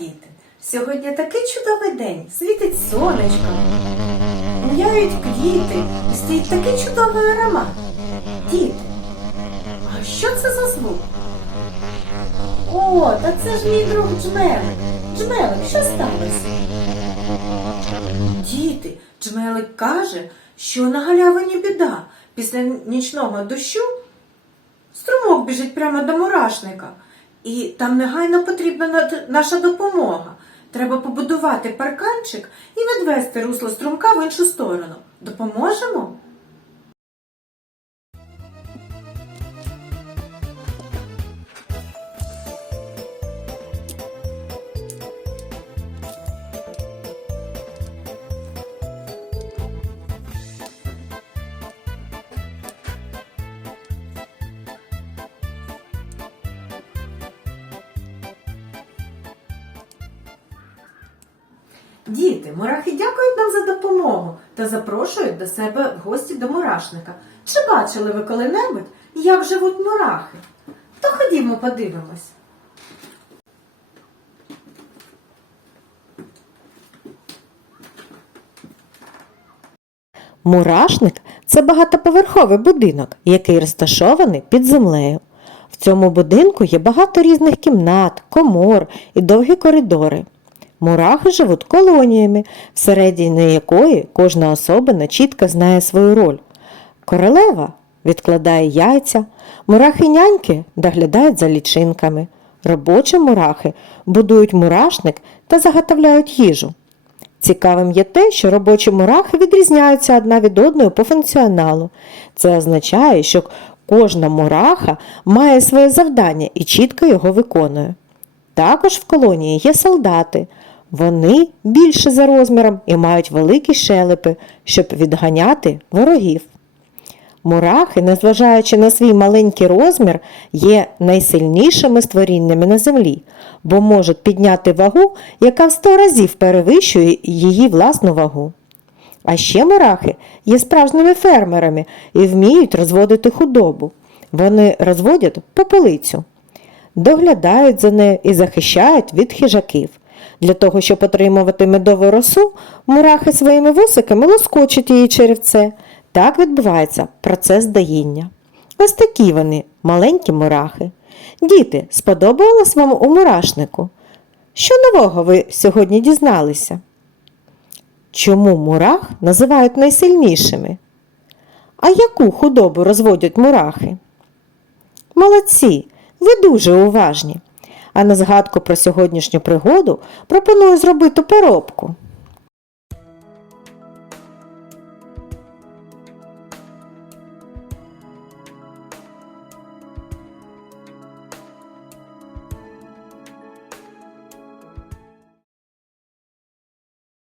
діти! Сьогодні такий чудовий день. Світить сонечко, м'яють квіти, стоїть такий чудовий аромат. Діти, а що це за звук? О, та це ж мій друг Джмелик. Джмелик, що сталося? Діти, Джмелик каже, що на галявині біда. Після нічного дощу струмок біжить прямо до мурашника. І там негайно потрібна наша допомога. Треба побудувати парканчик і відвести русло струмка в іншу сторону. Допоможемо? Діти, мурахи дякують нам за допомогу та запрошують до себе в гості до мурашника. Чи бачили ви коли-небудь, як живуть мурахи? То ходімо подивимось. Мурашник це багатоповерховий будинок, який розташований під землею. В цьому будинку є багато різних кімнат, комор і довгі коридори. Мурахи живуть колоніями, всередині якої кожна особина чітко знає свою роль. Королева відкладає яйця, мурахи-няньки доглядають за лічинками. Робочі мурахи будують мурашник та заготовляють їжу. Цікавим є те, що робочі мурахи відрізняються одна від одної по функціоналу. Це означає, що кожна мураха має своє завдання і чітко його виконує. Також в колонії є солдати. Вони більше за розміром і мають великі щелепи, щоб відганяти ворогів. Мурахи, незважаючи на свій маленький розмір, є найсильнішими створіннями на землі, бо можуть підняти вагу, яка в 100 разів перевищує її власну вагу. А ще мурахи є справжніми фермерами і вміють розводити худобу. Вони розводять попелицю, доглядають за нею і захищають від хижаків. Для того, щоб отримувати медову росу, мурахи своїми вусиками лоскочуть її черевце. Так відбувається процес доїння. Ось такі вони, маленькі мурахи. Діти, сподобалось вам у мурашнику? Що нового ви сьогодні дізналися? Чому мурах називають найсильнішими? А яку худобу розводять мурахи? Молодці, ви дуже уважні. А на згадку про сьогоднішню пригоду пропоную зробити поробку.